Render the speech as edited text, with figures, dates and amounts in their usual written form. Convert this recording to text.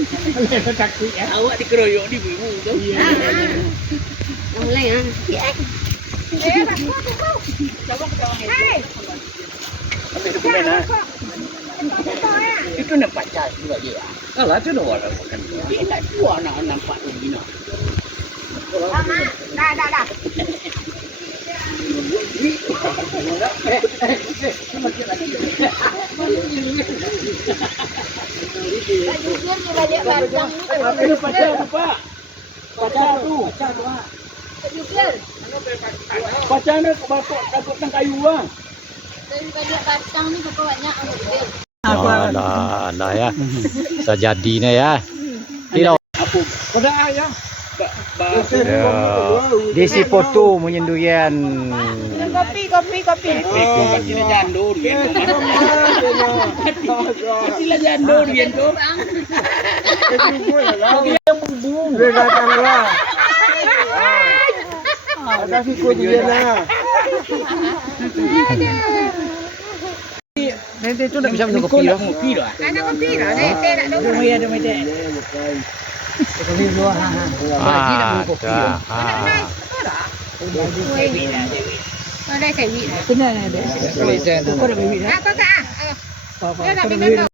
Lepas takut ya. Awak dikeroyok di ibu tu. Yang lain ah. Ambil dokumen lah. Itu nampak cat juga dia. Alah tu dah walau makan. Dia nak dua anak nampak tu bina. Dah. Ambil pacar apa? Pacar tu. Pacar ni bapak takut tang kayu ah. Daripada batang ni pokok banyak ambil. Dah ya. Sejadinya ya. Tidak. Apa? Pada ayah. Ya. Desi foto menyendurian. Kopi. Itu kecil jandor dia. Kecil jandor dia tu. Dia datang lah. Ada sikut dia lah. Nanti tu nak bisa minum kopi lah. Kopi dah. Ada kopi dah. Teh nak dulu. Ada mai teh. Kopi dua. Ada sewi. Kena ada. Kau dah beli dah. Kau tak? Dia nak minum.